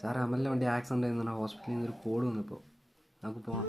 സാറേ, അമലിൻ്റെ വണ്ടി ആക്സിഡൻ്റ് ആയിരുന്നു. ഹോസ്പിറ്റലിൽ നിന്ന് ഒരു കോഡ് വന്നപ്പോൾ നമുക്ക് പോകാം.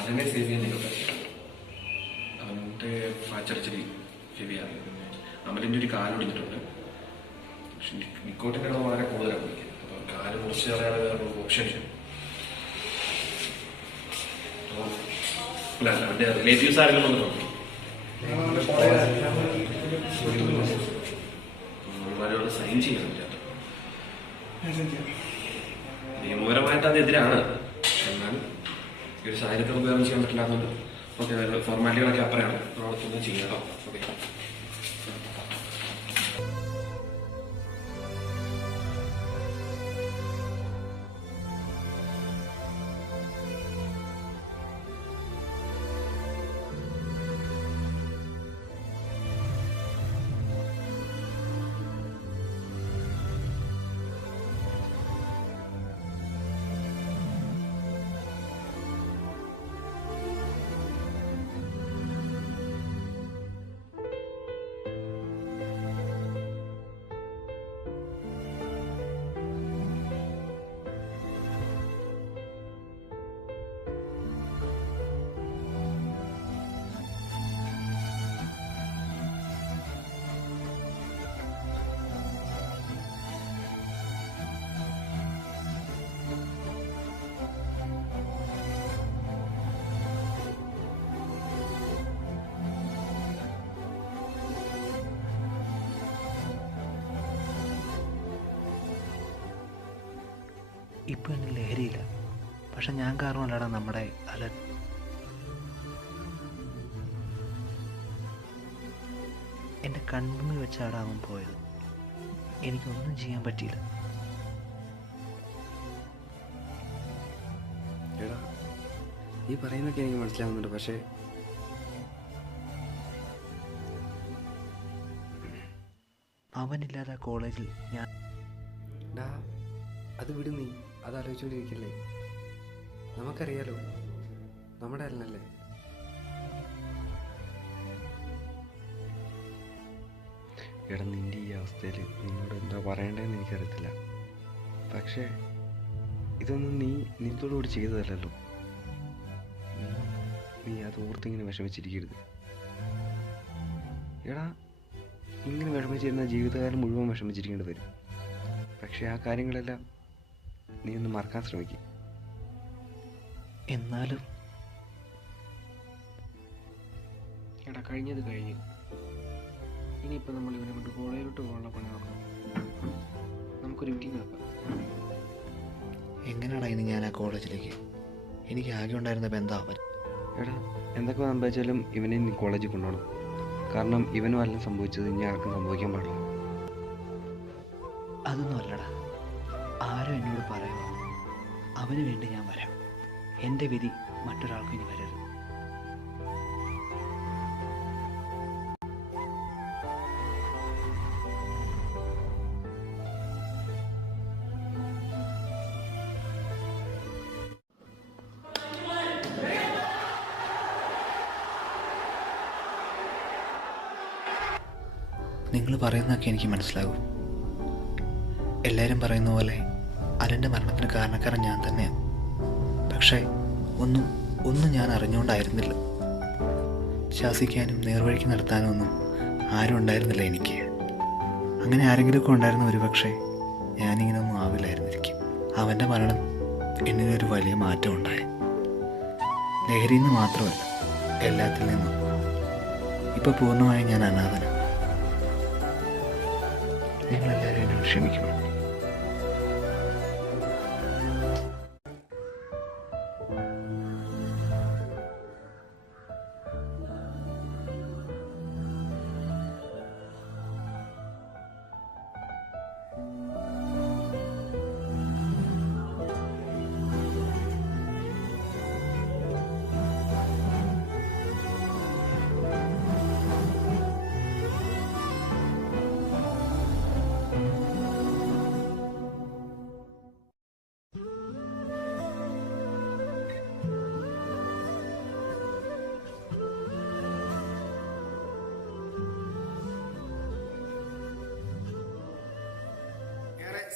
അതന്നെ സേവ് ചെയ്യാൻ നിങ്ങൾ പറ്റില്ല. അവൻ്റെ ഫ്രാക്ചറിച്ചിരി ഹെവിയാണ്. അമലിൻ്റെ ഒരു കാലൊടിഞ്ഞിട്ടുണ്ട്. പക്ഷെ നിക്കോട്ടിൻ്റെ അളവ് വളരെ കൂടുതലാണ്. അപ്പോൾ കാല് മുറിച്ച് കളയാതെ വേറെ ഓപ്ഷൻ ഇല്ല. അല്ല, അവൻ്റെ റിലേറ്റീവ്സ് ആരെങ്കിലും വന്നിട്ടുണ്ടോ? അവരോട് സൈൻ ചെയ്യാൻ പറ്റാത്ത നിയമപരമായിട്ട് അത് എതിരാണ്. എന്നാൽ ഈ ഒരു സാഹചര്യത്തിൽ ഉപയോഗം ചെയ്യാൻ പറ്റില്ലാത്തതുകൊണ്ട് ഓക്കെ, ഫോർമാലിറ്റികളൊക്കെ അപ്പുറമാണ്. നമ്മളൊന്നും ചെയ്യാം കേട്ടോ. ഓക്കെ. ഇപ്പം എൻ്റെ ലഹരിയില്ല. പക്ഷെ ഞാൻ കാരണമല്ലടാ നമ്മുടെ അലൻ. എൻ്റെ കൺമുന്നിൽ വെച്ചാടാ അവൻ പോയത്. എനിക്കൊന്നും ചെയ്യാൻ പറ്റിയില്ല. എടാ, ഈ പറയുന്നൊക്കെ എനിക്ക് മനസ്സിലാവുന്നുണ്ട്. പക്ഷേ അവനില്ലാതെ കോളേജിൽ ഞാൻ അത് വിട്. നീ അത് ആലോചിച്ചുകൊണ്ടിരിക്കില്ലേ? നമുക്കറിയാലോ, നമ്മുടെ അല്ലല്ലേ. എടാ, നിൻ്റെ ഈ അവസ്ഥയിൽ നിന്നോട് എന്താ പറയേണ്ടതെന്ന് എനിക്കറിയത്തില്ല. പക്ഷേ ഇതൊന്നും നീ നിന്നോടുകൂടി ചെയ്തതല്ലല്ലോ. നീ അത് ഓർത്തിങ്ങനെ വിഷമിച്ചിരിക്കരുത്. എടാ, ഇങ്ങനെ വിഷമിച്ചിരുന്ന ജീവിതകാലം മുഴുവൻ വിഷമിച്ചിരിക്കേണ്ടി വരും. പക്ഷേ ആ കാര്യങ്ങളെല്ലാം നീ ഒന്ന് മറക്കാൻ ശ്രമിക്കും. എന്നാലും എടാ, കഴിഞ്ഞത് കഴിഞ്ഞു. ഇനിയിപ്പോൾ നമ്മൾ ഇവനെ കൊണ്ട് കോളേജിലോട്ട് പോകാനുള്ള പണി നോക്കണം. നമുക്കൊരു മീറ്റിംഗ് നോക്കാം. എങ്ങനെയാടാ ഇനി ഞാൻ ആ കോളേജിലേക്ക്? എനിക്ക് ആകെ ഉണ്ടായിരുന്ന ബന്ധം അവൻ. എടാ, എന്തൊക്കെ സംഭവിച്ചാലും ഇവനെ നീ കോളേജിൽ കൊണ്ടുപോകണം. കാരണം ഇവനും എല്ലാം സംഭവിച്ചത് ഇനി ആർക്കും സംഭവിക്കാൻ പാടില്ല. അതൊന്നും അല്ലടാ. ആരും എന്നോട് പറയുമോ? അവന് വേണ്ടി ഞാൻ വരാം. എൻ്റെ വിധി മറ്റൊരാൾക്കും ഇനി വരരുത്. നിങ്ങൾ പറയുന്നതൊക്കെ എനിക്ക് മനസ്സിലാകും. എല്ലാവരും പറയുന്ന പോലെ അലൻ്റെ മരണത്തിന് കാരണക്കാരൻ ഞാൻ തന്നെയാണ്. പക്ഷേ ഒന്നും ഞാൻ അറിഞ്ഞുകൊണ്ടായിരുന്നില്ല. ശാസിക്കാനും നേർവഴിക്ക് നടത്താനും ഒന്നും ആരും ഉണ്ടായിരുന്നില്ല എനിക്ക്. അങ്ങനെ ആരെങ്കിലുമൊക്കെ ഉണ്ടായിരുന്ന ഒരുപക്ഷെ ഞാനിങ്ങനെയൊന്നും ആവില്ലായിരുന്നിരിക്കും. അവൻ്റെ മരണം എന്നിലൊരു വലിയ മാറ്റം ഉണ്ടായി. ലഹരിയിൽ നിന്ന് മാത്രമല്ല, എല്ലാത്തിൽ നിന്നും. ഇപ്പോൾ പൂർണ്ണമായും ഞാൻ അനാഥനാണ്. നിങ്ങളെല്ലാവരും എന്നോട് ക്ഷമിക്കണം.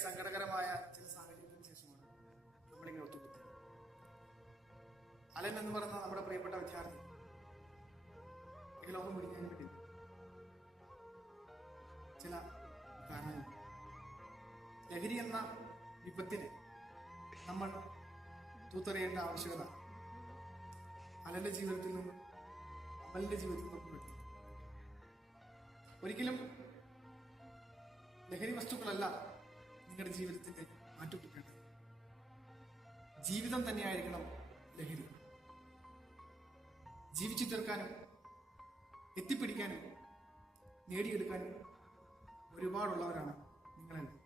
സങ്കടകരമായ ചില സാഹചര്യത്തിന് ശേഷമാണ് നമ്മളിങ്ങനെ ഒത്തുകൂട്ടുന്നത്. അലൻ എന്ന് പറയുന്ന നമ്മുടെ പ്രിയപ്പെട്ട വിദ്യാർത്ഥി ഈ ലോകം പിടിക്കാൻ വേണ്ടി ചില കാരണങ്ങൾ. ലഹരി എന്ന വിപത്തിനെ നമ്മൾ തൂത്തെറിയേണ്ട ആവശ്യകത അലന്റെ ജീവിതത്തിൽ നിന്നും അമലിന്റെ ജീവിതത്തിൽ നിന്നും എടുത്തു. ഒരിക്കലും ലഹരി വസ്തുക്കളല്ല നിങ്ങളുടെ ജീവിതത്തിന്റെ മാറ്റുകൂട്ടേണ്ടത്. ജീവിതം തന്നെയായിരിക്കണം ലഹരി. ജീവിച്ചു തീർക്കാനും എത്തിപ്പിടിക്കാനും നേടിയെടുക്കാനും ഒരുപാടുള്ളവരാണ് നിങ്ങളെല്ലാം.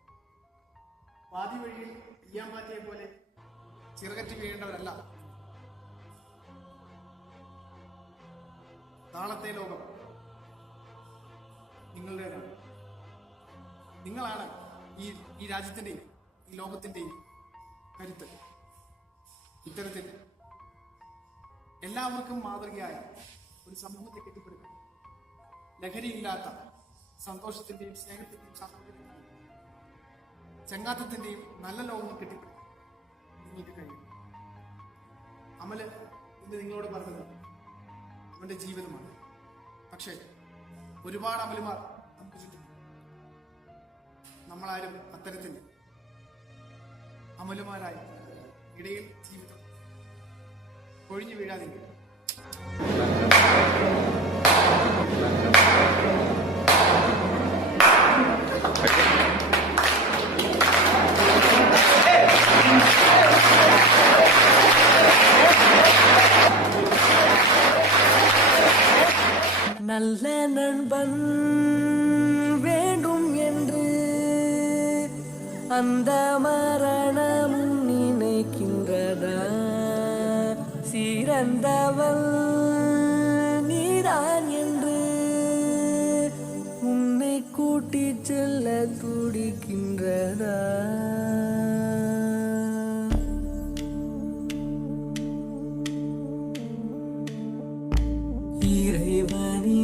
പാതി വഴിയിൽ ഈയാമ്പാറ്റയെ പോലെ ചിറകറ്റി വീഴേണ്ടവരല്ല. നാളത്തെ ലോകം നിങ്ങളുടേതാണ്. നിങ്ങളാണ് ഈ രാജ്യത്തിന്റെയും ഈ ലോകത്തിന്റെയും കരുത്ത്. ഇത്തരത്തിൽ എല്ലാവർക്കും മാതൃകയായ ഒരു സമൂഹത്തെ കെട്ടിപ്പടുക്കാൻ ലഹരിയില്ലാത്ത സന്തോഷത്തിന്റെയും സ്നേഹത്തിന്റെയും സഹോദരത്തിന്റെയും ചങ്ങാത്തത്തിന്റെയും നല്ല ലോകം കെട്ടിപ്പടുക്കാൻ നിങ്ങൾക്ക് കഴിയും. അമല് ഇന്ന് നിങ്ങളോട് പറഞ്ഞത് അവന്റെ ജീവിതമാണ്. പക്ഷേ ഒരുപാട് അമലുമാർ നമുക്ക് ചുറ്റും. നമ്മളാരും അത്തരത്തിൽ അമലുമാരായി ഇടയിൽ ജീവിതം കൊഴിഞ്ഞു വീഴാതിരിക്കും. நல்ல நண்பன் வேண்டும் என்று அந்த மரணமும் நினைக்கின்றதா? சிறந்தவள் நீதான் என்று உன்னை கூட்டிச் செல்ல துடிக்கின்றதா? இறைவனி